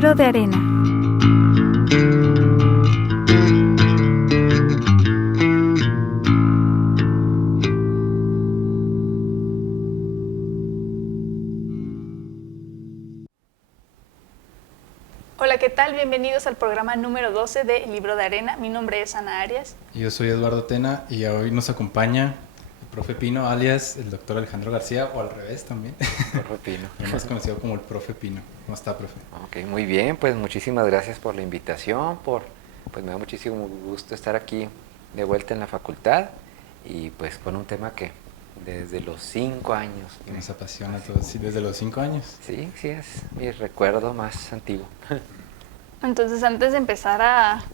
Libro de arena. Hola, ¿qué tal? Bienvenidos al programa número 12 de El Libro de Arena. Mi nombre es Ana Arias. Yo soy Eduardo Tena y hoy nos acompaña el profe Pino, alias el doctor Alejandro García, o al revés también. Profe Pino. Más conocido como el profe Pino. ¿Cómo está, profe? Ok, muy bien, pues muchísimas gracias por la invitación, pues me da muchísimo gusto estar aquí de vuelta en la facultad y pues con un tema que desde los 5 años Nos apasiona a todos, sí, desde los 5 años. Sí, es mi recuerdo más antiguo. Entonces, antes de empezar a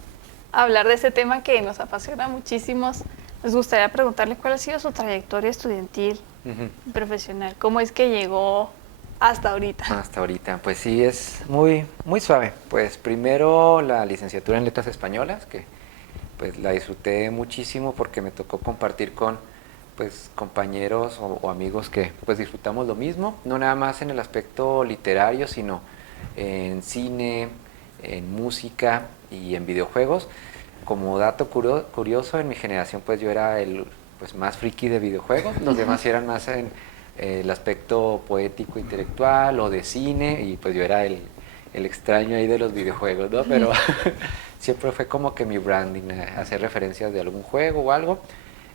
hablar de este tema que nos apasiona muchísimo, nos gustaría preguntarle cuál ha sido su trayectoria estudiantil y profesional. ¿Cómo es que llegó hasta ahorita? Hasta ahorita, pues sí, es muy suave. Pues primero la licenciatura en Letras Españolas, que pues la disfruté muchísimo porque me tocó compartir con pues compañeros o amigos que pues disfrutamos lo mismo, no nada más en el aspecto literario, sino en cine, en música y en videojuegos. Como dato curioso, en mi generación pues yo era el pues más friki de videojuegos, los demás eran más en el aspecto poético, intelectual o de cine, y pues yo era el extraño ahí de los videojuegos, ¿no? Pero siempre fue como que mi branding, hacer referencias de algún juego o algo.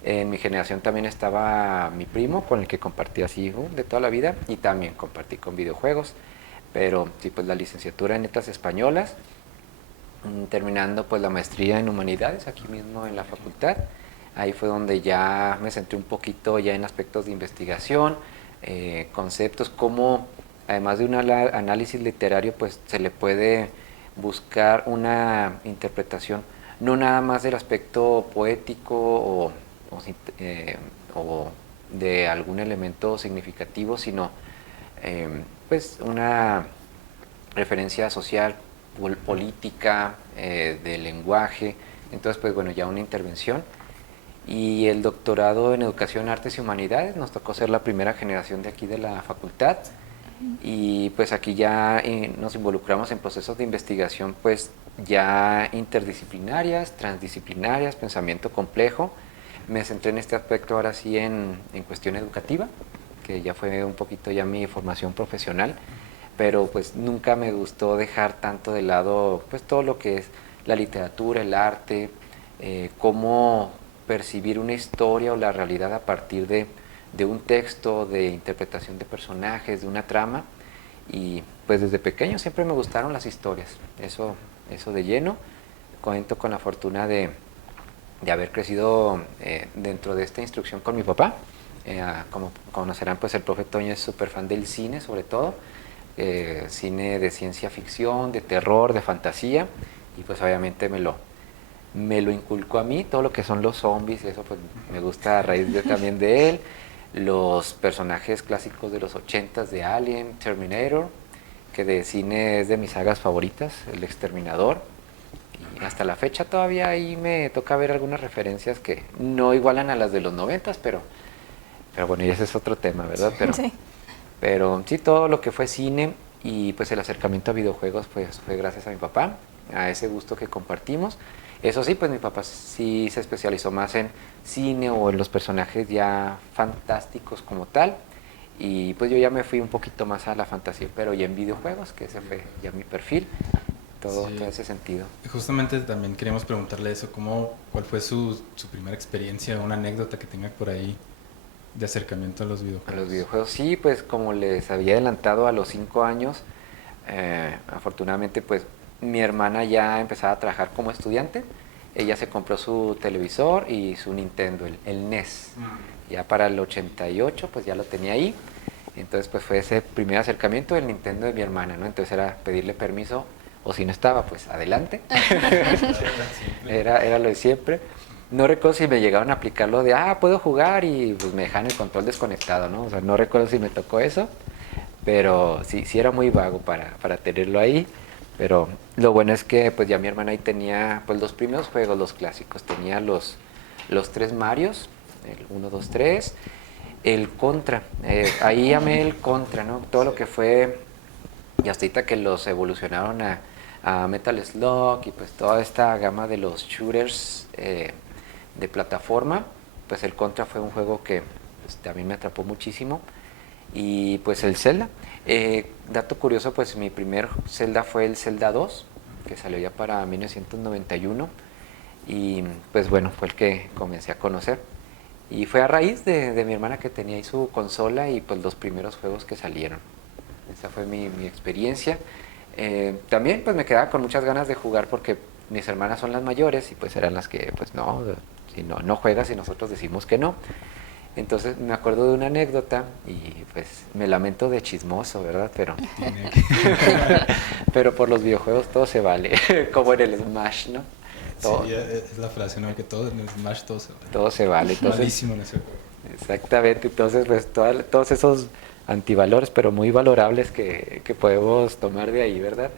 En mi generación también estaba mi primo, con el que compartí así de toda la vida, y también compartí con videojuegos. Pero sí, pues la licenciatura en Letras Españolas, terminando pues la maestría en Humanidades aquí mismo en la facultad. Ahí fue donde ya me centré un poquito ya en aspectos de investigación, conceptos, como además de un análisis literario pues se le puede buscar una interpretación no nada más del aspecto poético o de algún elemento significativo, sino pues una referencia social, política, de lenguaje. Entonces pues bueno, ya una intervención. Y el doctorado en Educación, Artes y Humanidades, nos tocó ser la primera generación de aquí de la facultad, y pues aquí ya nos involucramos en procesos de investigación pues ya interdisciplinarias, transdisciplinarias, pensamiento complejo. Me centré en este aspecto ahora sí en cuestión educativa, que ya fue un poquito ya mi formación profesional, pero pues nunca me gustó dejar tanto de lado pues todo lo que es la literatura, el arte, cómo percibir una historia o la realidad a partir de un texto, de interpretación de personajes, de una trama. Y pues desde pequeño siempre me gustaron las historias, eso de lleno. Cuento con la fortuna de haber crecido dentro de esta instrucción con mi papá. Como conocerán, pues el profe Toño es súper fan del cine, sobre todo cine de ciencia ficción, de terror, de fantasía, y pues obviamente me lo inculcó a mí, todo lo que son los zombies, eso pues me gusta a raíz también de él. Los personajes clásicos de los 80s de Alien, Terminator, que de cine es de mis sagas favoritas, El Exterminador. Y hasta la fecha todavía ahí me toca ver algunas referencias que no igualan a las de los 90s, pero bueno, y ese es otro tema, ¿verdad? Pero sí, todo lo que fue cine y pues el acercamiento a videojuegos pues fue gracias a mi papá, a ese gusto que compartimos. Eso sí, pues mi papá sí se especializó más en cine o en los personajes ya fantásticos como tal, y pues yo ya me fui un poquito más a la fantasía, pero ya en videojuegos, que ese fue ya mi perfil, todo ese sentido. Justamente también queríamos preguntarle eso, ¿cuál fue su primera experiencia, una anécdota que tenga por ahí de acercamiento a los videojuegos? A los videojuegos, sí, pues como les había adelantado, a los 5 años, afortunadamente pues mi hermana ya empezaba a trabajar como estudiante. Ella se compró su televisor y su Nintendo, el NES. Ya para el 88 pues ya lo tenía ahí. Entonces pues fue ese primer acercamiento del Nintendo de mi hermana, ¿no? Entonces era pedirle permiso, o si no estaba, pues adelante. Era lo de siempre. No recuerdo si me llegaron a aplicar lo de, puedo jugar, y pues me dejan el control desconectado, ¿no? O sea, no recuerdo si me tocó eso, pero sí era muy vago para tenerlo ahí. Pero lo bueno es que pues ya mi hermana ahí tenía pues los primeros juegos, los clásicos. Tenía los 3 Marios, el 1, 2, 3, el Contra. Ahí amé el Contra, ¿no? Todo lo que fue Y hasta ahorita que los evolucionaron a Metal Slug y pues toda esta gama de los shooters de plataforma, pues el Contra fue un juego que pues, también me atrapó muchísimo. Y pues el Zelda, dato curioso, pues mi primer Zelda fue el Zelda 2, que salió ya para 1991, y pues bueno, fue el que comencé a conocer. Y fue a raíz de mi hermana que tenía ahí su consola y pues los primeros juegos que salieron. Esa fue mi experiencia. También pues me quedaba con muchas ganas de jugar porque mis hermanas son las mayores y pues eran las que pues no, si no juegas y nosotros decimos que no. Entonces me acuerdo de una anécdota y pues me lamento de chismoso, ¿verdad? Pero por los videojuegos todo se vale, como en el Smash, ¿no? Todo, sí, es la frase, ¿no? Que todo en el Smash todo se vale. Todo se vale. Entonces, malísimo en ese juego. Exactamente, entonces pues todos esos antivalores, pero muy valorables que podemos tomar de ahí, ¿verdad?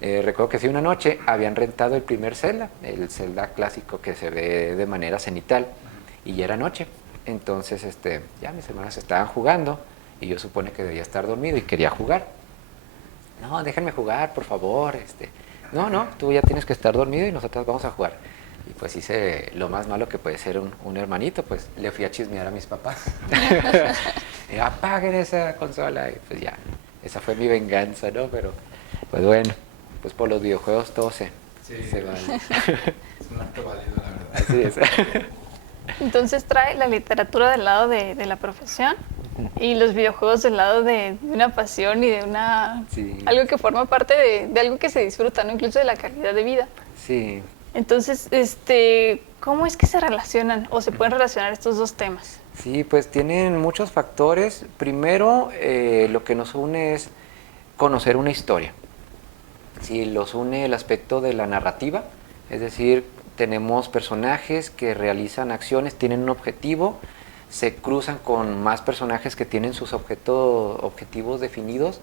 Recuerdo que sí, una noche habían rentado el primer Zelda, el Zelda clásico que se ve de manera cenital, y ya era noche. Entonces, ya mis hermanas estaban jugando y yo supone que debía estar dormido y quería jugar. No, déjenme jugar, por favor. No, tú ya tienes que estar dormido y nosotros vamos a jugar. Y pues hice lo más malo que puede ser un hermanito, pues le fui a chismear a mis papás. Y apaguen esa consola. Y pues ya, esa fue mi venganza, ¿no? Pero, pues bueno, pues por los videojuegos todo se vale. Es un acto válido, la verdad. Así es. Entonces trae la literatura del lado de la profesión y los videojuegos del lado de una pasión y de algo que forma parte de algo que se disfruta, ¿no? Incluso de la calidad de vida. Sí. Entonces, ¿cómo es que se relacionan o se pueden relacionar estos dos temas? Sí, pues tienen muchos factores. Primero, lo que nos une es conocer una historia. Sí, los une el aspecto de la narrativa, es decir, tenemos personajes que realizan acciones, tienen un objetivo, se cruzan con más personajes que tienen sus objetivos definidos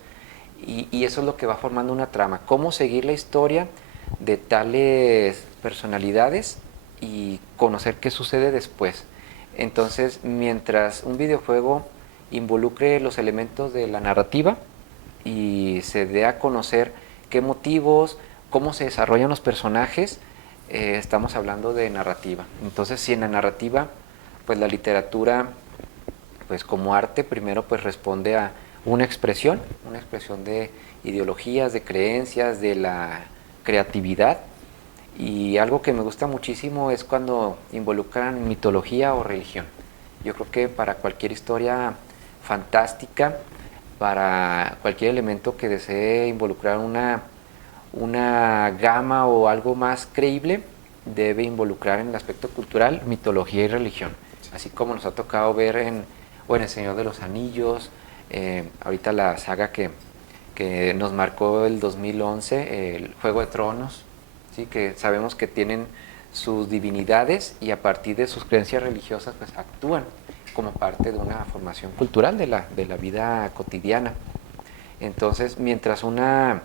y eso es lo que va formando una trama. Cómo seguir la historia de tales personalidades y conocer qué sucede después. Entonces, mientras un videojuego involucre los elementos de la narrativa y se dé a conocer qué motivos, cómo se desarrollan los personajes, estamos hablando de narrativa. Entonces, si en la narrativa, pues la literatura, pues como arte, primero pues responde a una expresión de ideologías, de creencias, de la creatividad. Y algo que me gusta muchísimo es cuando involucran mitología o religión. Yo creo que para cualquier historia fantástica, para cualquier elemento que desee involucrar una gama o algo más creíble, debe involucrar en el aspecto cultural mitología y religión, así como nos ha tocado ver en El Señor de los Anillos, ahorita la saga que nos marcó el 2011, el Juego de Tronos, ¿sí? Que sabemos que tienen sus divinidades y a partir de sus creencias religiosas pues actúan como parte de una formación cultural de la vida cotidiana. Entonces, mientras una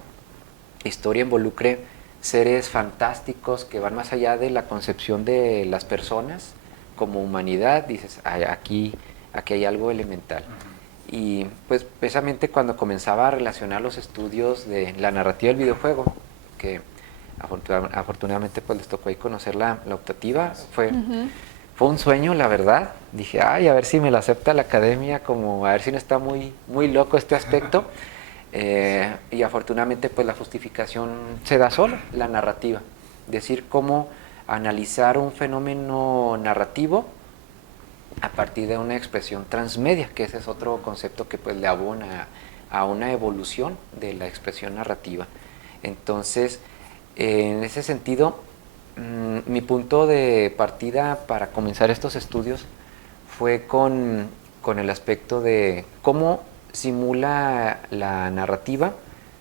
historia involucre seres fantásticos que van más allá de la concepción de las personas como humanidad, dices, aquí hay algo elemental. Y pues precisamente cuando comenzaba a relacionar los estudios de la narrativa del videojuego, que afortunadamente pues les tocó ahí conocer la optativa, fue un sueño, la verdad. Dije, a ver si me lo acepta la academia, como a ver si no está muy loco este aspecto. Y afortunadamente pues la justificación se da sola, la narrativa, decir cómo analizar un fenómeno narrativo a partir de una expresión transmedia, que ese es otro concepto que pues le abona a una evolución de la expresión narrativa. Entonces, en ese sentido, mi punto de partida para comenzar estos estudios fue con el aspecto de cómo simula la narrativa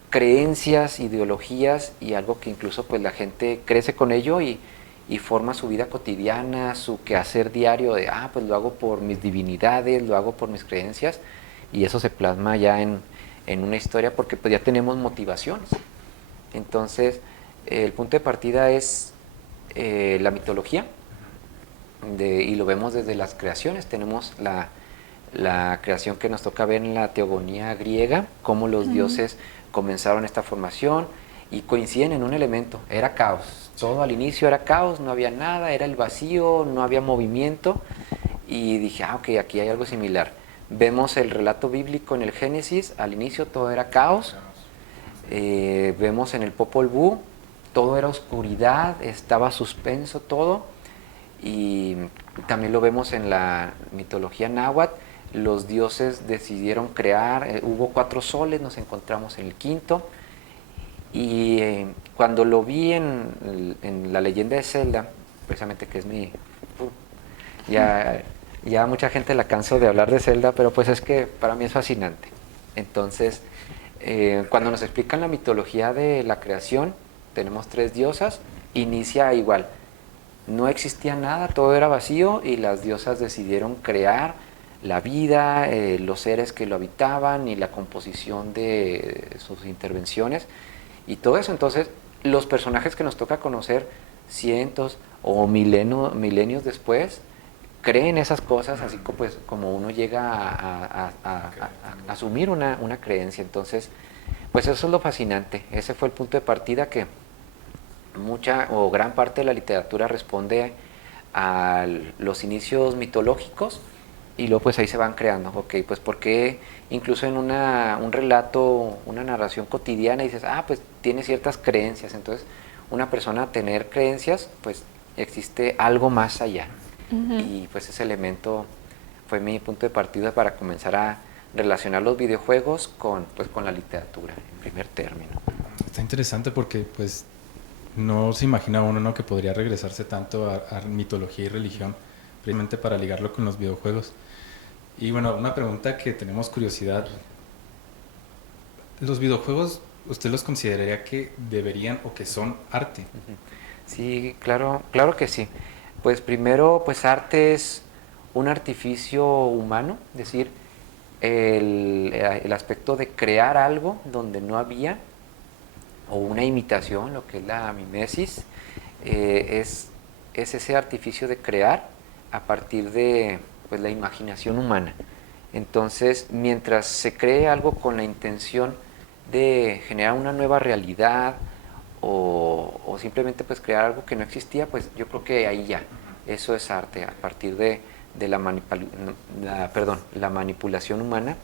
creencias, ideologías y algo que incluso pues la gente crece con ello y forma su vida cotidiana, su quehacer diario de pues lo hago por mis divinidades, lo hago por mis creencias, y eso se plasma ya en una historia porque pues ya tenemos motivaciones. Entonces el punto de partida es la mitología y lo vemos desde las creaciones. Tenemos la creación que nos toca ver en la teogonía griega, cómo los dioses comenzaron esta formación y coinciden en un elemento, era caos. Todo al inicio era caos, no había nada, era el vacío, no había movimiento. Y dije, ok, aquí hay algo similar. Vemos el relato bíblico en el Génesis, al inicio todo era caos. Vemos en el Popol Vuh, todo era oscuridad, estaba suspenso todo. Y también lo vemos en la mitología náhuatl, los dioses decidieron crear, hubo 4 soles, nos encontramos en el quinto. Y cuando lo vi en la leyenda de Zelda, precisamente que es mi... ya mucha gente la canso de hablar de Zelda, pero pues es que para mí es fascinante. Entonces, cuando nos explican la mitología de la creación, tenemos 3 diosas, inicia igual. No existía nada, todo era vacío y las diosas decidieron crear la vida, los seres que lo habitaban y la composición de sus intervenciones y todo eso. Entonces, los personajes que nos toca conocer cientos o milenios después, creen esas cosas, así como, pues, como uno llega a asumir una creencia. Entonces, pues eso es lo fascinante. Ese fue el punto de partida que mucha o gran parte de la literatura responde a los inicios mitológicos y luego pues ahí se van creando. Ok, pues porque incluso en un relato, una narración cotidiana dices, pues tiene ciertas creencias. Entonces una persona tener creencias, pues existe algo más allá. Y pues ese elemento fue mi punto de partida para comenzar a relacionar los videojuegos con la literatura en primer término. Está interesante porque pues no se imagina uno, ¿no?, que podría regresarse tanto a mitología y religión precisamente para ligarlo con los videojuegos. Y bueno, una pregunta que tenemos curiosidad. ¿Los videojuegos usted los consideraría que deberían o que son arte? Sí, claro que sí. Pues primero, pues arte es un artificio humano, es decir, el aspecto de crear algo donde no había, o una imitación, lo que es la mimesis, es ese artificio de crear a partir de pues, la imaginación humana. Entonces, mientras se cree algo con la intención de generar una nueva realidad o simplemente pues crear algo que no existía, pues yo creo que ahí ya, eso es arte, a partir de la manipulación humana.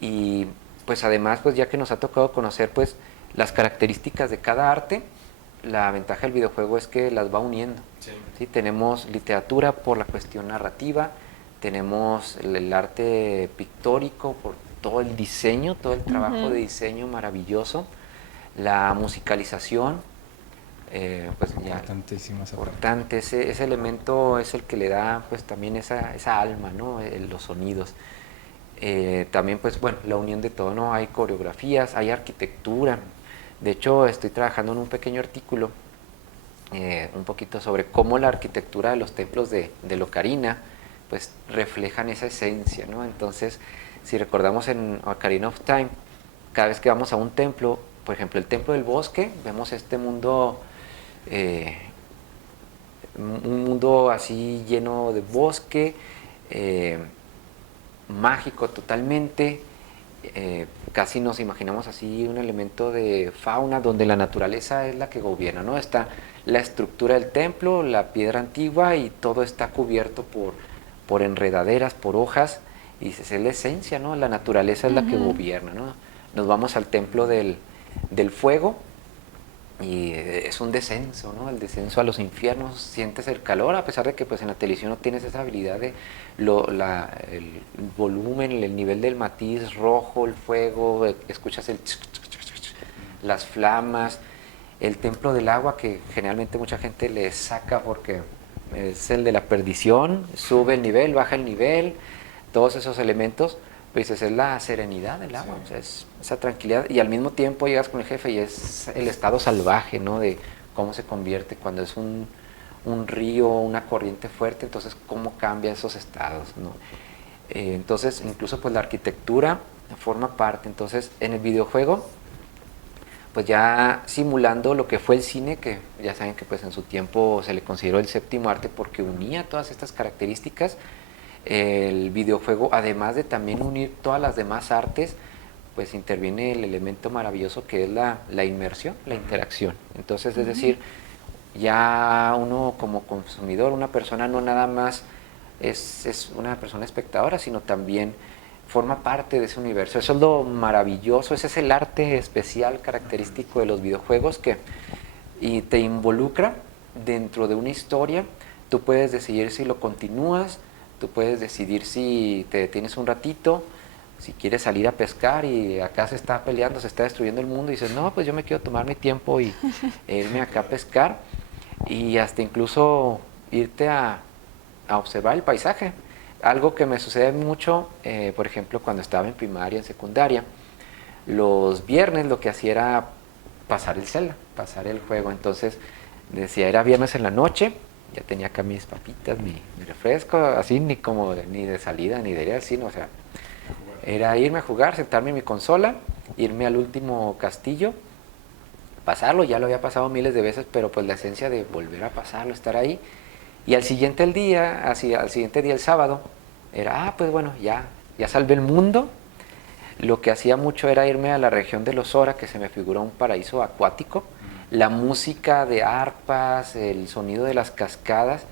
Y pues además, pues ya que nos ha tocado conocer pues las características de cada arte, la ventaja del videojuego es que las va uniendo. Sí. ¿Sí? Tenemos literatura por la cuestión narrativa, tenemos el arte pictórico por todo el diseño, todo el trabajo de diseño maravilloso, la musicalización, pues ya importante, ese elemento es el que le da pues también esa alma, ¿no?, los sonidos. También pues bueno, la unión de todo, ¿no? Hay coreografías, hay arquitectura. De hecho, estoy trabajando en un pequeño artículo un poquito sobre cómo la arquitectura de los templos de Ocarina pues reflejan esa esencia, ¿no? Entonces, si recordamos en Ocarina of Time, cada vez que vamos a un templo, por ejemplo, el templo del bosque, vemos este mundo, un mundo así lleno de bosque, mágico totalmente. Casi nos imaginamos así un elemento de fauna donde la naturaleza es la que gobierna, ¿no? Está la estructura del templo, la piedra antigua y todo está cubierto por enredaderas, por hojas, y es la esencia, ¿no? La naturaleza es la que gobierna, ¿no? Nos vamos al templo del fuego y es un descenso, ¿no? El descenso a los infiernos, sientes el calor, a pesar de que pues en la televisión no tienes esa habilidad de el volumen, el nivel del matiz rojo, el fuego, escuchas las flamas, el templo del agua que generalmente mucha gente le saca porque es el de la perdición, sube el nivel, baja el nivel, todos esos elementos, pues es la serenidad del agua, o sea, es esa tranquilidad, y al mismo tiempo llegas con el jefe y es el estado salvaje, ¿no?, de cómo se convierte cuando es un río, una corriente fuerte, entonces cómo cambia esos estados, ¿no? Entonces incluso pues la arquitectura forma parte. Entonces en el videojuego pues ya simulando lo que fue el cine, que ya saben que pues en su tiempo se le consideró el séptimo arte porque unía todas estas características, el videojuego, además de también unir todas las demás artes, pues interviene el elemento maravilloso que es la inmersión, la interacción. Entonces, es decir, ya uno como consumidor, una persona no nada más es una persona espectadora, sino también forma parte de ese universo. Eso es lo maravilloso, ese es el arte especial característico de los videojuegos y te involucra dentro de una historia. Tú puedes decidir si lo continúas, tú puedes decidir si te detienes un ratito, si quieres salir a pescar y acá se está peleando, se está destruyendo el mundo y dices, no, pues yo me quiero tomar mi tiempo y irme acá a pescar y hasta incluso irte a observar el paisaje. Algo que me sucede mucho, por ejemplo, cuando estaba en primaria, en secundaria, los viernes lo que hacía era pasar el Zelda, pasar el juego. Entonces decía, era viernes en la noche, ya tenía acá mis papitas, mi refresco, así ni de salida, ni de ir al cine, o sea, era irme a jugar, sentarme en mi consola, irme al último castillo, pasarlo, ya lo había pasado miles de veces, pero pues la esencia de volver a pasarlo, estar ahí. Y al siguiente día, el sábado, era, pues bueno, ya salvé el mundo. Lo que hacía mucho era irme a la región de los Ora, que se me figuró un paraíso acuático. La música de arpas, el sonido de las cascadas.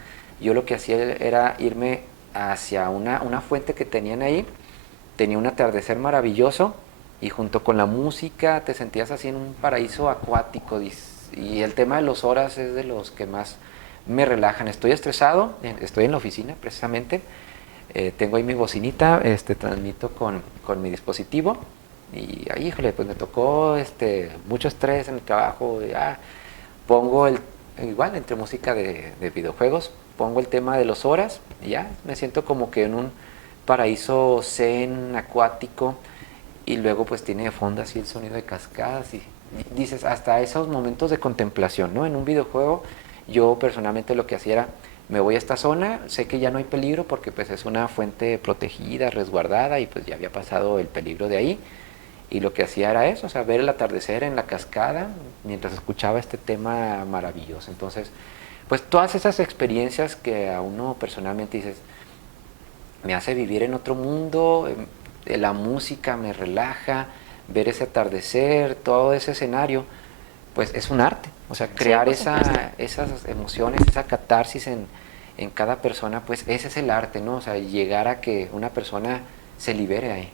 Yo lo que hacía era irme hacia una fuente que tenían ahí. Tenía un atardecer maravilloso y junto con la música te sentías así en un paraíso acuático. Y el tema de los Oras es de los que más me relajan. Estoy estresado, estoy en la oficina precisamente, tengo ahí mi bocinita, transmito con mi dispositivo y ahí, híjole, pues me tocó mucho estrés en el trabajo, pongo igual entre música de videojuegos, pongo el tema de los Horas y ya me siento como que en un paraíso zen acuático y luego pues tiene de fondo así el sonido de cascadas y dices hasta esos momentos de contemplación, ¿no? En un videojuego yo personalmente lo que hacía era, me voy a esta zona, sé que ya no hay peligro porque pues es una fuente protegida, resguardada y pues ya había pasado el peligro de ahí. Y lo que hacía era eso, o sea, ver el atardecer en la cascada mientras escuchaba este tema maravilloso. Entonces, pues todas esas experiencias que a uno personalmente dices, me hace vivir en otro mundo, la música me relaja, ver ese atardecer, todo ese escenario, pues es un arte. O sea, crear esas emociones, esa catarsis en cada persona, pues ese es el arte, ¿no? O sea, llegar a que una persona se libere ahí.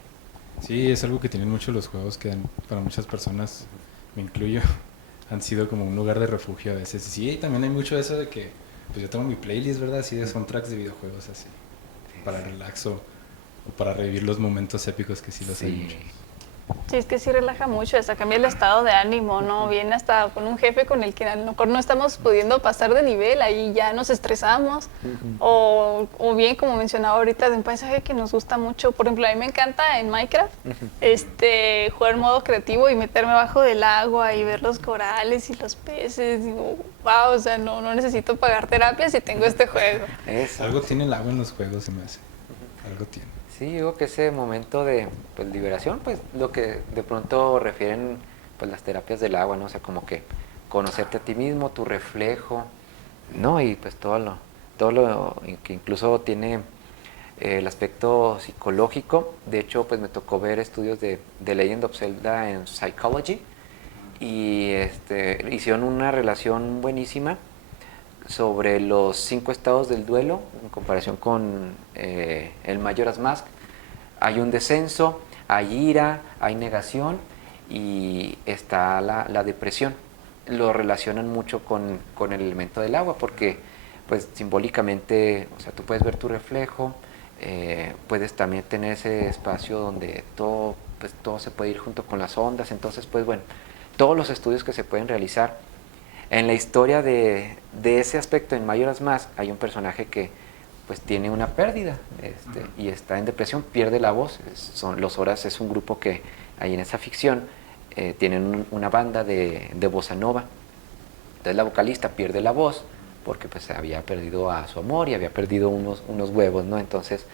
Sí, es algo que tienen mucho los juegos que para muchas personas, me incluyo, han sido como un lugar de refugio a veces. Y sí, también hay mucho eso de que, pues yo tengo mi playlist, ¿verdad? Así de soundtracks de videojuegos, así, para relax o para revivir los momentos épicos que sí los hay muchos. Sí, es que sí relaja mucho, hasta cambia el estado de ánimo, ¿no? Viene hasta con un jefe con el que a lo mejor no estamos pudiendo pasar de nivel, ahí ya nos estresamos. O bien, como mencionaba ahorita, de un paisaje que nos gusta mucho. Por ejemplo, a mí me encanta en Minecraft jugar en modo creativo y meterme abajo del agua y ver los corales y los peces. Digo, wow, o sea, no necesito pagar terapia si tengo este juego. Algo tiene el agua en los juegos, se me hace. Algo tiene. Sí, digo que ese momento de pues, liberación, pues lo que de pronto refieren pues las terapias del agua, ¿no? O sea, como que conocerte a ti mismo, tu reflejo, ¿no? Y pues todo lo que incluso tiene el aspecto psicológico. De hecho, pues me tocó ver estudios de Legend of Zelda en Psychology y hicieron una relación buenísima sobre los 5 estados del duelo en comparación con el Majora's Mask. Hay un descenso, hay ira, hay negación y está la depresión. Lo relacionan mucho con el elemento del agua porque pues simbólicamente, o sea, tú puedes ver tu reflejo, puedes también tener ese espacio donde todo se puede ir junto con las ondas. Entonces, pues bueno, todos los estudios que se pueden realizar. En la historia de ese aspecto en Majora's Mask hay un personaje que pues tiene una pérdida y está en depresión, pierde la voz. Los Horas es un grupo que ahí en esa ficción tienen una banda de bossa nova. Entonces la vocalista pierde la voz porque pues había perdido a su amor y había perdido unos huevos, ¿no? Entonces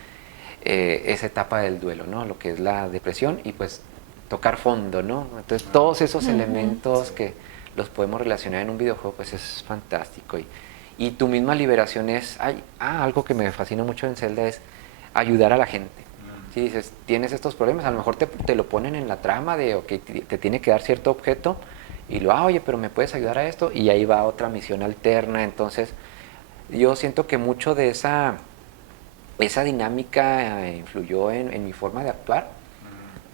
esa etapa del duelo, ¿no? Lo que es la depresión y pues tocar fondo, ¿no? Entonces todos esos elementos que los podemos relacionar en un videojuego, pues es fantástico. Y tu misma liberación es, algo que me fascina mucho en Zelda es ayudar a la gente. O Si dices, tienes estos problemas, a lo mejor te lo ponen en la trama de, ok, te tiene que dar cierto objeto y lo, oye, pero ¿me puedes ayudar a esto? Y ahí va otra misión alterna. Entonces, yo siento que mucho de esa dinámica influyó en mi forma de actuar,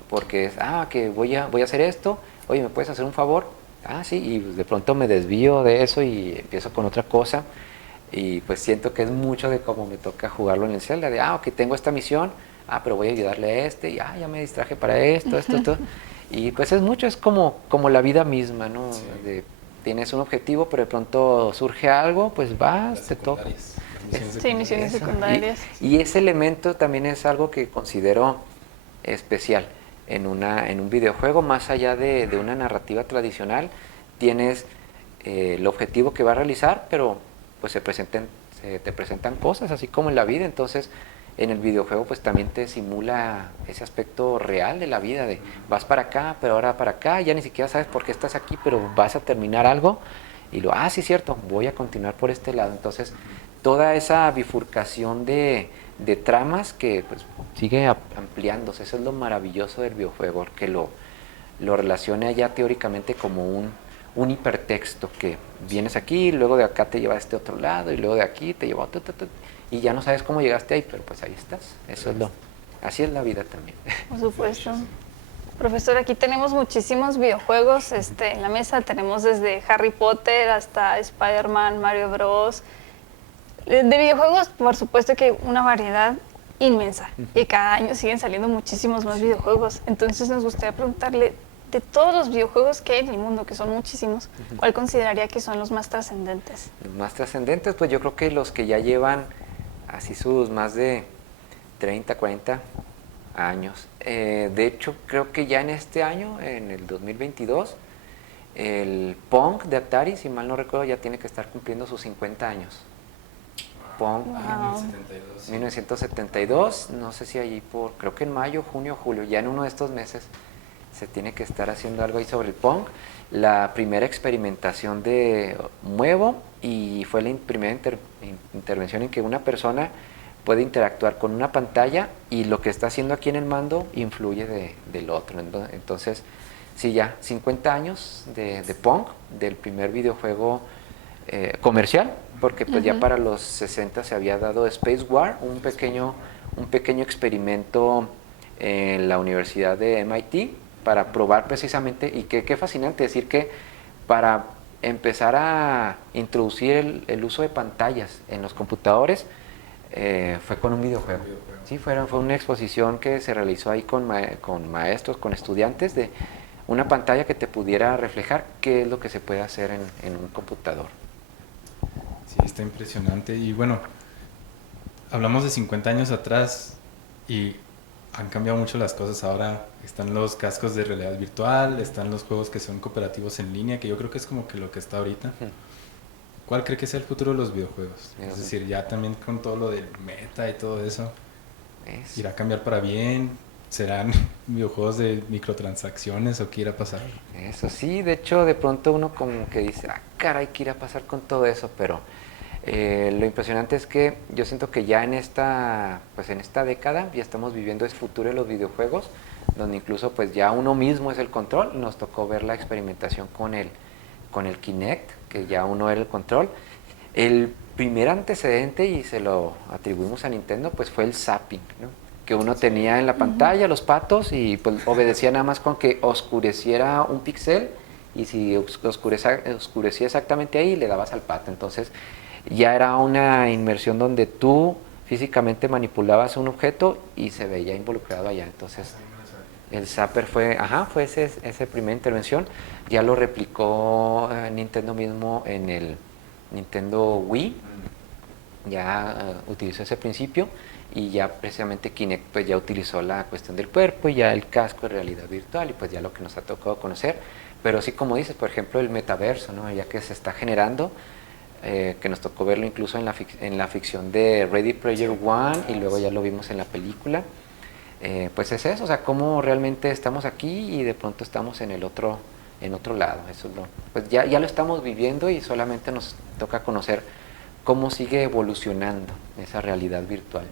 porque es, que voy a hacer esto, oye, ¿me puedes hacer un favor? Sí, y pues de pronto me desvío de eso y empiezo con otra cosa, y pues siento que es mucho de cómo me toca jugarlo en el Zelda, de, ok, tengo esta misión, pero voy a ayudarle a este, y ya me distraje para esto, y pues es mucho, es como la vida misma, ¿no? Sí. Tienes un objetivo, pero de pronto surge algo, pues vas, te toca. Sí, misiones secundarias. Y ese elemento también es algo que considero especial en un videojuego, más allá de una narrativa tradicional. Tienes el objetivo que va a realizar, pero pues te presentan cosas, así como en la vida. Entonces, en el videojuego pues también te simula ese aspecto real de la vida, de vas para acá, pero ahora para acá, ya ni siquiera sabes por qué estás aquí, pero vas a terminar algo, y sí, cierto, voy a continuar por este lado. Entonces, toda esa bifurcación de tramas que pues sigue ampliándose, eso es lo maravilloso del videojuego, que lo relaciona ya teóricamente como un hipertexto, que vienes aquí, luego de acá te lleva a este otro lado, y luego de aquí te lleva a otro, y ya no sabes cómo llegaste ahí, pero pues ahí estás. Eso es así es la vida también. Por supuesto. Profesor, aquí tenemos muchísimos videojuegos en la mesa. Tenemos desde Harry Potter hasta Spider-Man, Mario Bros. De videojuegos, por supuesto que una variedad inmensa. Y cada año siguen saliendo muchísimos más videojuegos. Entonces nos gustaría preguntarle, de todos los videojuegos que hay en el mundo, que son muchísimos, ¿cuál consideraría que son los más trascendentes? Los más trascendentes, pues yo creo que los que ya llevan así sus más de 30, 40 años. De hecho, creo que ya en este año, en el 2022, el Pong de Atari, si mal no recuerdo, ya tiene que estar cumpliendo sus 50 años. Pong, 1972, no sé si allí creo que en mayo, junio, julio, ya en uno de estos meses se tiene que estar haciendo algo ahí sobre el Pong. La primera experimentación de muevo, y fue la primera intervención en que una persona puede interactuar con una pantalla y lo que está haciendo aquí en el mando influye del otro. Entonces, sí, ya 50 años de Pong, del primer videojuego comercial, porque pues ya para los 60 se había dado Space War, un pequeño experimento en la Universidad de MIT para probar precisamente, y qué fascinante decir que para empezar a introducir el uso de pantallas en los computadores, fue con un videojuego. Sí, fue una exposición que se realizó ahí con maestros, con estudiantes, de una pantalla que te pudiera reflejar qué es lo que se puede hacer en un computador. Sí, está impresionante. Y bueno, hablamos de 50 años atrás y han cambiado mucho las cosas. Ahora están los cascos de realidad virtual, están los juegos que son cooperativos en línea, que yo creo que es como que lo que está ahorita. ¿Cuál cree que sea el futuro de los videojuegos? Es decir, ya también con todo lo del meta y todo eso, ¿irá a cambiar para bien? ¿Serán videojuegos de microtransacciones o qué irá a pasar? Eso sí, de hecho de pronto uno como que dice, caray, ¿qué irá a pasar con todo eso? Pero lo impresionante es que yo siento que ya en esta década ya estamos viviendo el futuro de los videojuegos, donde incluso pues ya uno mismo es el control. Nos tocó ver la experimentación con el Kinect, que ya uno era el control. El primer antecedente, y se lo atribuimos a Nintendo, pues fue el zapping, ¿no? Que uno tenía en la pantalla los patos y pues obedecía nada más con que oscureciera un píxel, y si oscurecía exactamente ahí, le dabas al pato. Entonces ya era una inmersión donde tú físicamente manipulabas un objeto y se veía involucrado allá. Entonces el zapper fue esa primera intervención. Ya lo replicó Nintendo mismo en el Nintendo Wii. Ya utilizó ese principio, y ya precisamente Kinect pues ya utilizó la cuestión del cuerpo y ya el casco de realidad virtual, y pues ya lo que nos ha tocado conocer. Pero sí, como dices, por ejemplo, el metaverso, ¿no? Ya que se está generando, que nos tocó verlo incluso en la ficción de Ready Player One, y luego ya lo vimos en la película. Pues es eso, o sea, cómo realmente estamos aquí y de pronto estamos en otro lado. Eso es pues ya lo estamos viviendo, y solamente nos toca conocer cómo sigue evolucionando esa realidad virtual.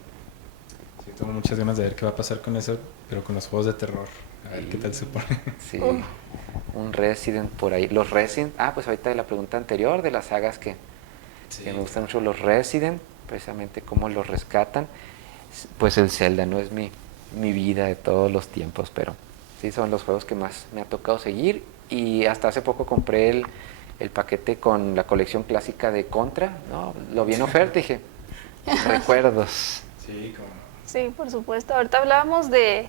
Sí, tengo muchas ganas de ver qué va a pasar con eso, pero con los juegos de terror. A ver qué tal se pone. Sí, un Resident por ahí. Los Resident, pues ahorita de la pregunta anterior, de las sagas que me gustan mucho, los Resident, precisamente cómo los rescatan. Pues el Zelda no es mi vida de todos los tiempos, pero sí son los juegos que más me ha tocado seguir. Y hasta hace poco compré el paquete con la colección clásica de Contra, ¿no? Lo vi en oferta y dije, recuerdos. Sí, como no. Sí, por supuesto. Ahorita hablábamos de,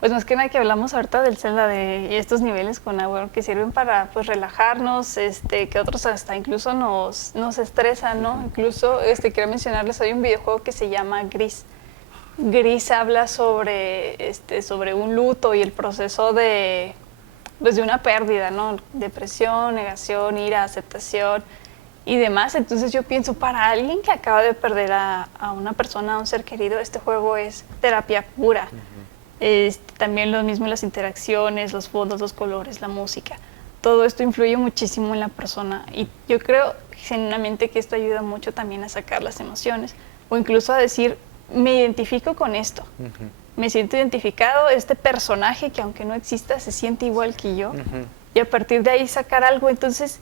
pues más que nada que hablamos ahorita del Zelda de estos niveles con agua que sirven para pues relajarnos, que otros hasta incluso nos estresan, ¿no? Incluso quiero mencionarles, hay un videojuego que se llama Gris. Gris habla sobre un luto y el proceso de pues de una pérdida, ¿no? Depresión, negación, ira, aceptación y demás. Entonces yo pienso, para alguien que acaba de perder a una persona, a un ser querido, este juego es terapia pura. También lo mismo las interacciones, los fondos, los colores, la música. Todo esto influye muchísimo en la persona y yo creo genuinamente que esto ayuda mucho también a sacar las emociones o incluso a decir, me identifico con esto. Me siento identificado, este personaje que aunque no exista se siente igual que yo y a partir de ahí sacar algo. Entonces,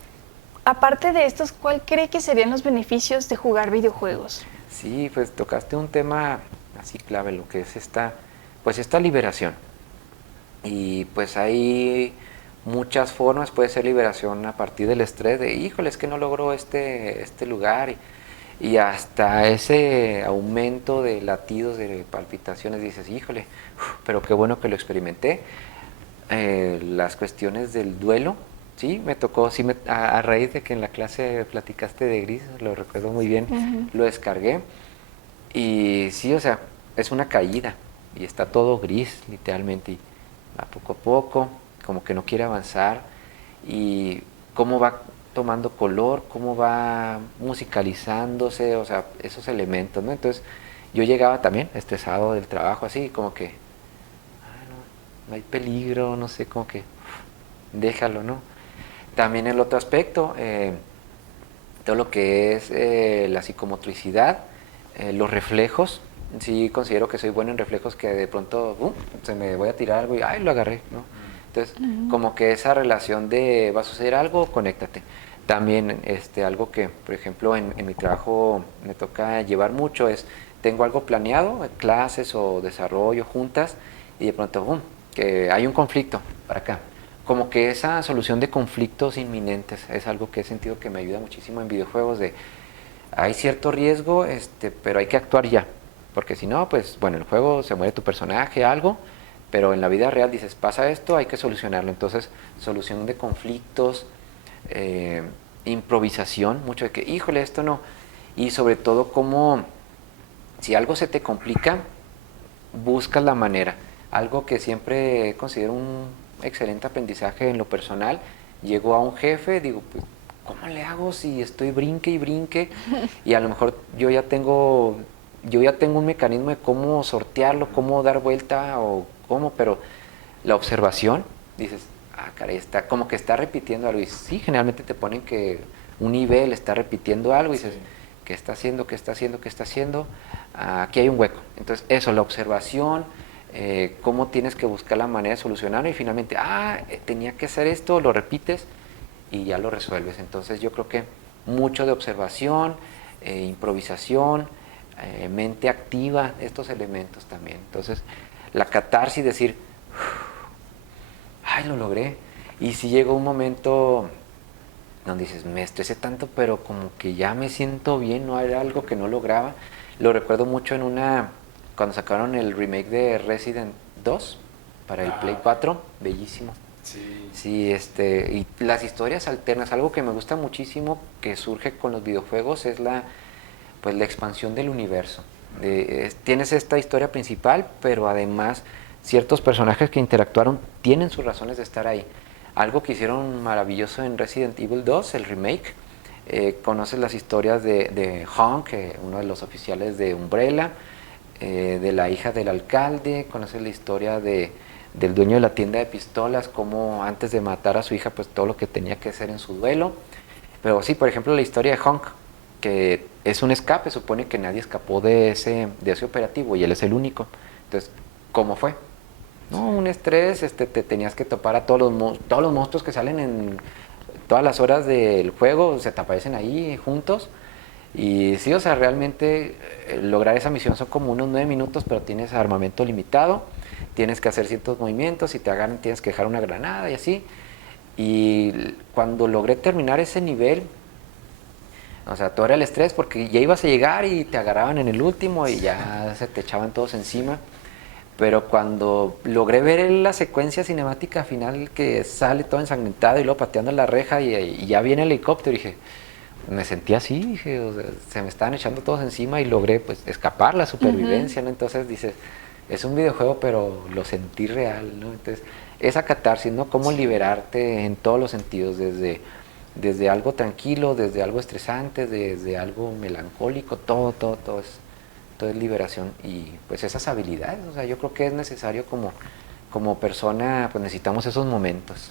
aparte de estos, ¿cuál cree que serían los beneficios de jugar videojuegos? Sí, pues tocaste un tema así clave, lo que es esta liberación. Y pues hay muchas formas, puede ser liberación a partir del estrés de, híjole, es que no logró este lugar y hasta ese aumento de latidos, de palpitaciones, dices, híjole, pero qué bueno que lo experimenté. Las cuestiones del duelo, sí, me tocó, sí, a raíz de que en la clase platicaste de Gris, lo recuerdo muy bien, lo descargué y sí, o sea, es una caída y está todo gris, literalmente, y va poco a poco, como que no quiere avanzar y cómo va tomando color, cómo va musicalizándose, o sea, esos elementos, ¿no? Entonces, yo llegaba también estresado del trabajo, así, como que, no hay peligro, no sé, como que, déjalo, ¿no? También el otro aspecto, todo lo que es la psicomotricidad, los reflejos, sí considero que soy bueno en reflejos que de pronto, se me voy a tirar algo y, ¡ay, lo agarré!, ¿no? Entonces, como que esa relación de va a suceder algo, conéctate. También algo que, por ejemplo, en mi trabajo me toca llevar mucho es, tengo algo planeado, clases o desarrollo juntas, y de pronto, que hay un conflicto para acá. Como que esa solución de conflictos inminentes es algo que he sentido que me ayuda muchísimo en videojuegos, de hay cierto riesgo, pero hay que actuar ya, porque si no, pues, bueno, en el juego se muere tu personaje, algo, pero en la vida real dices, pasa esto, hay que solucionarlo. Entonces, solución de conflictos, improvisación, mucho de que, híjole, esto no. Y sobre todo, como si algo se te complica, buscas la manera. Algo que siempre considero un excelente aprendizaje en lo personal. Llego a un jefe, digo, pues, ¿cómo le hago si estoy brinque y brinque? Y a lo mejor yo ya tengo un mecanismo de cómo sortearlo, cómo dar vuelta o cómo, pero la observación, dices, caray, está como que está repitiendo algo. Y sí, generalmente te ponen que un nivel está repitiendo algo y dices, sí, ¿qué está haciendo? ¿Qué está haciendo? ¿Qué está haciendo? Aquí hay un hueco. Entonces, eso, la observación, cómo tienes que buscar la manera de solucionarlo y finalmente, tenía que hacer esto, lo repites y ya lo resuelves. Entonces, yo creo que mucho de observación, improvisación, mente activa, estos elementos también. Entonces, la catarsis, decir, lo logré. Y si llegó un momento donde dices, me estresé tanto, pero como que ya me siento bien, no era algo que no lograba. Lo recuerdo mucho cuando sacaron el remake de Resident 2 para el Play 4, bellísimo. Sí, y las historias alternas, algo que me gusta muchísimo que surge con los videojuegos es la expansión del universo. Tienes esta historia principal, pero además ciertos personajes que interactuaron tienen sus razones de estar ahí. Algo que hicieron maravilloso en Resident Evil 2, el remake. Conoces las historias de Hank, uno de los oficiales de Umbrella, de la hija del alcalde. Conoces la historia del dueño de la tienda de pistolas, como antes de matar a su hija, pues todo lo que tenía que hacer en su duelo. Pero sí, por ejemplo, la historia de Hank, que es un escape, supone que nadie escapó de ese operativo y él es el único. Entonces, ¿cómo fue? No, un estrés, te tenías que topar a todos los monstruos que salen en todas las horas del juego, se te aparecen ahí juntos. Y sí, o sea, realmente lograr esa misión son como unos 9 minutos, pero tienes armamento limitado, tienes que hacer ciertos movimientos, si te agarran tienes que dejar una granada y así. Y cuando logré terminar ese nivel, o sea, todo era el estrés porque ya ibas a llegar y te agarraban en el último y ya se te echaban todos encima. Pero cuando logré ver la secuencia cinemática final que sale todo ensangrentado y luego pateando la reja y ya viene el helicóptero, dije, me sentí así, dije, o sea, se me estaban echando todos encima y logré pues escapar la supervivencia, ¿no? Entonces dices, es un videojuego pero lo sentí real, ¿no? Entonces esa catarsis, ¿no? Cómo liberarte en todos los sentidos, desde algo tranquilo, desde algo estresante, desde algo melancólico, todo es liberación. Y pues esas habilidades, o sea, yo creo que es necesario como persona, pues necesitamos esos momentos.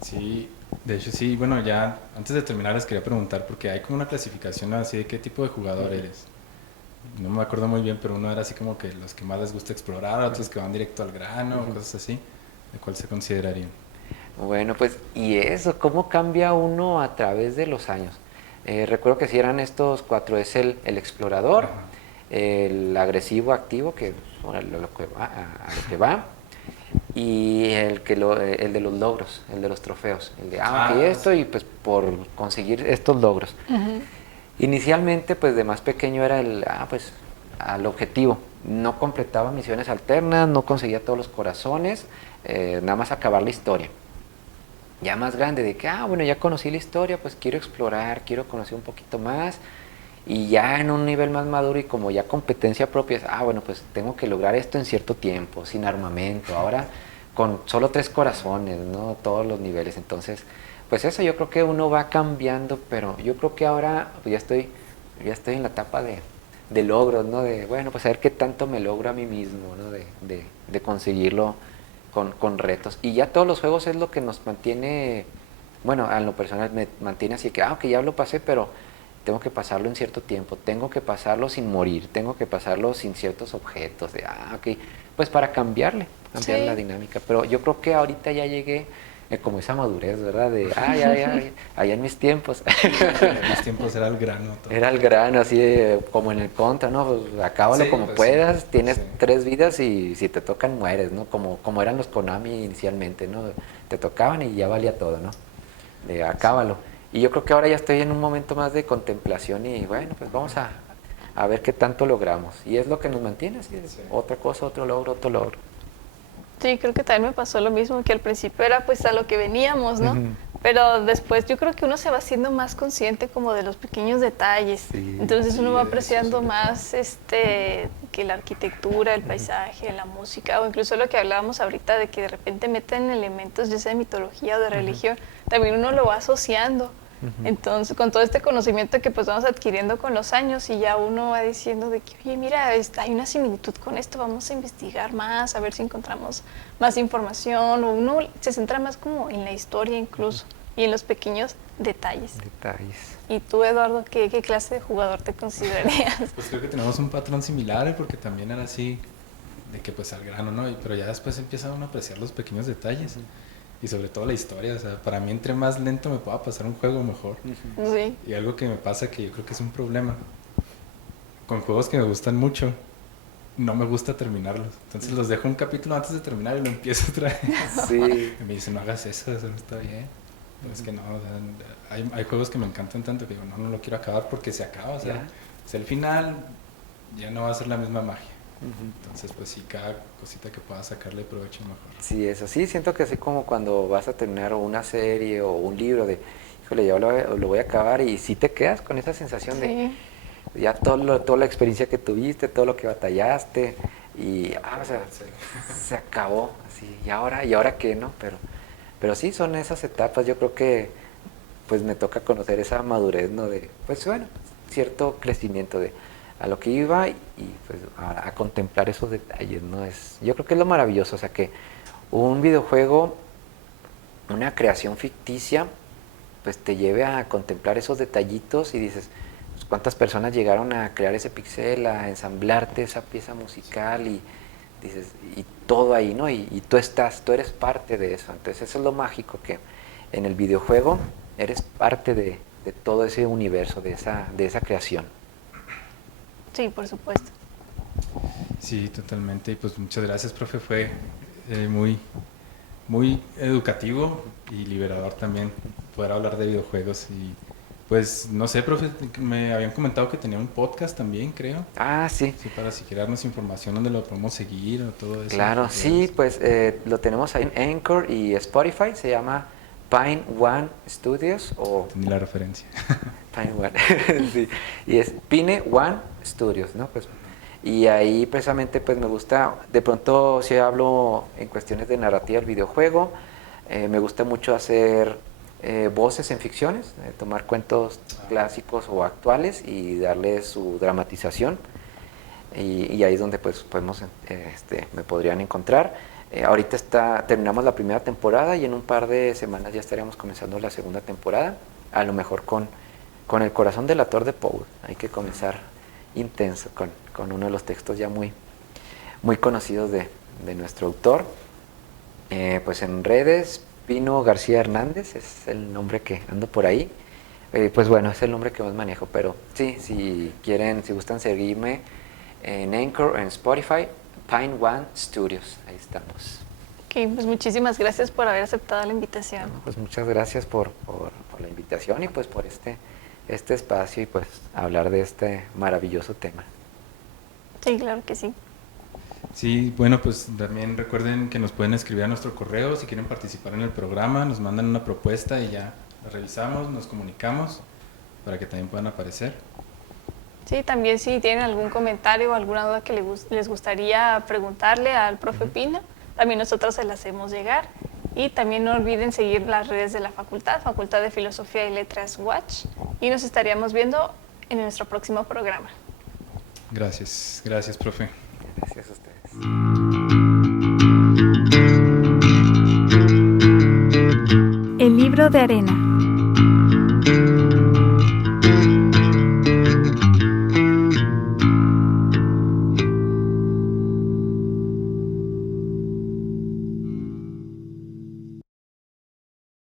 Sí, de hecho sí, bueno, ya antes de terminar les quería preguntar, porque hay como una clasificación así de qué tipo de jugador eres. No me acuerdo muy bien, pero uno era así como que los que más les gusta explorar, otros que van directo al grano, cosas así. ¿De cuál se considerarían? Bueno, pues, y eso, ¿cómo cambia uno a través de los años? Recuerdo que si eran estos cuatro, es el explorador, Ajá. el agresivo activo, que bueno, a lo que va, y el de los logros, el de los trofeos, el de, ok, esto, Sí. y pues por conseguir estos logros. Inicialmente, pues de más pequeño era pues al objetivo. No completaba misiones alternas, no conseguía todos los corazones, nada más acabar la historia. Ya más grande, de que, bueno, ya conocí la historia, pues quiero explorar, quiero conocer un poquito más. Y ya en un nivel más maduro y como ya competencia propia, bueno, pues tengo que lograr esto en cierto tiempo, sin armamento, ahora con solo 3 corazones, ¿no? Todos los niveles. Entonces, pues eso yo creo que uno va cambiando, pero yo creo que ahora pues ya estoy en la etapa de logros, ¿no? De, bueno, pues a ver qué tanto me logro a mí mismo, ¿no? De conseguirlo con retos. Y ya todos los juegos es lo que nos mantiene, bueno, a lo personal me mantiene así que, que ya lo pasé, pero tengo que pasarlo en cierto tiempo, tengo que pasarlo sin morir, tengo que pasarlo sin ciertos objetos, de, ok, pues para cambiar Sí. la dinámica. Pero yo creo que ahorita ya llegué como esa madurez, ¿verdad? De, allá en mis tiempos. En mis tiempos era el grano todo. Era el grano, así como en el contra, ¿no? Pues acábalo Sí, como pues puedas, sí, tienes sí. 3 vidas y si te tocan mueres, ¿no? Como eran los Konami inicialmente, ¿no? Te tocaban y ya valía todo, ¿no? De acábalo. Y yo creo que ahora ya estoy en un momento más de contemplación y bueno, pues vamos a ver qué tanto logramos. Y es lo que nos mantiene, así es, otra cosa, otro logro, otro logro. Sí, creo que también me pasó lo mismo, que al principio era pues a lo que veníamos, ¿no? Ujú. Pero después yo creo que uno se va siendo más consciente como de los pequeños detalles. Sí, Entonces uno sí, va de eso apreciando sobre más que la arquitectura, el paisaje, la música, o incluso lo que hablábamos ahorita de que de repente meten elementos ya sea de mitología o de religión, también uno lo va asociando. Entonces, con todo este conocimiento que pues vamos adquiriendo con los años y ya uno va diciendo de que, oye, mira, hay una similitud con esto, vamos a investigar más, a ver si encontramos más información, o uno se centra más como en la historia incluso y en los pequeños detalles. Detalles. ¿Y tú, Eduardo, qué clase de jugador te considerarías? Pues creo que tenemos un patrón similar, porque también era así, de que pues al grano, ¿no? Pero ya después empieza uno a apreciar los pequeños detalles. Y sobre todo la historia, o sea, para mí entre más lento me pueda pasar un juego mejor. Sí. Y algo que me pasa que yo creo que es un problema, con juegos que me gustan mucho, no me gusta terminarlos. Entonces los dejo un capítulo antes de terminar y lo empiezo otra vez. Sí. Y me dicen, no hagas eso no está bien. Pero es que no, o sea, hay juegos que me encantan tanto que digo, no lo quiero acabar porque se acaba, o sea, Ya. es el final, ya no va a ser la misma magia. Entonces, pues sí, cada cosita que pueda sacarle provecho mejor. Sí, es así. Siento que así como cuando vas a terminar una serie o un libro de, híjole, ya lo voy a acabar y sí te quedas con esa sensación de Sí. ya toda la experiencia que tuviste, todo lo que batallaste y o sea, se acabó. Así, y ahora qué, ¿no? Pero sí, son esas etapas. Yo creo que pues me toca conocer esa madurez, ¿no? De, pues bueno, cierto crecimiento de a lo que iba y pues a contemplar esos detalles, ¿no? Yo creo que es lo maravilloso, o sea que un videojuego, una creación ficticia, pues te lleve a contemplar esos detallitos y dices, cuántas personas llegaron a crear ese pixel, a ensamblarte esa pieza musical y dices, y todo ahí, ¿no? Y tú eres parte de eso. Entonces eso es lo mágico, que en el videojuego eres parte de todo ese universo, de esa creación. Sí, por supuesto. Sí, totalmente. Y pues muchas gracias, profe. Fue muy, muy educativo y liberador también poder hablar de videojuegos. Y pues no sé, profe, me habían comentado que tenía un podcast también, creo. Ah, sí. Sí, para si quiere darnos información donde lo podemos seguir o todo eso. Claro, sí, pues lo tenemos ahí en Anchor y Spotify. Se llama Pine One Studios o... Entendí la referencia. Pine One, sí. Y es Pine One Studios, ¿no? Pues, y ahí precisamente pues me gusta, de pronto si hablo en cuestiones de narrativa del videojuego, me gusta mucho hacer voces en ficciones, tomar cuentos clásicos o actuales y darles su dramatización. Y ahí es donde pues podemos, me podrían encontrar. Ahorita terminamos la primera temporada y en un par de semanas ya estaríamos comenzando la segunda temporada, a lo mejor con El corazón del actor de Poe. Hay que comenzar intenso con uno de los textos ya muy, muy conocidos de nuestro autor. Pues en redes, Pino García Hernández es el nombre que ando por ahí. Pues bueno, es el nombre que más manejo, pero sí, si gustan seguirme en Anchor, en Spotify, Pine One Studios, ahí estamos. Ok, pues muchísimas gracias por haber aceptado la invitación. Pues muchas gracias por la invitación y pues por este espacio y pues hablar de este maravilloso tema. Sí, claro que sí. Sí, bueno, pues también recuerden que nos pueden escribir a nuestro correo si quieren participar en el programa, nos mandan una propuesta y ya la revisamos, nos comunicamos para que también puedan aparecer. Sí, también si tienen algún comentario o alguna duda que les gustaría preguntarle al profe Pino, también nosotros se las hacemos llegar. Y también no olviden seguir las redes de la Facultad de Filosofía y Letras Watch, y nos estaríamos viendo en nuestro próximo programa. Gracias, profe. Gracias a ustedes. El libro de arena.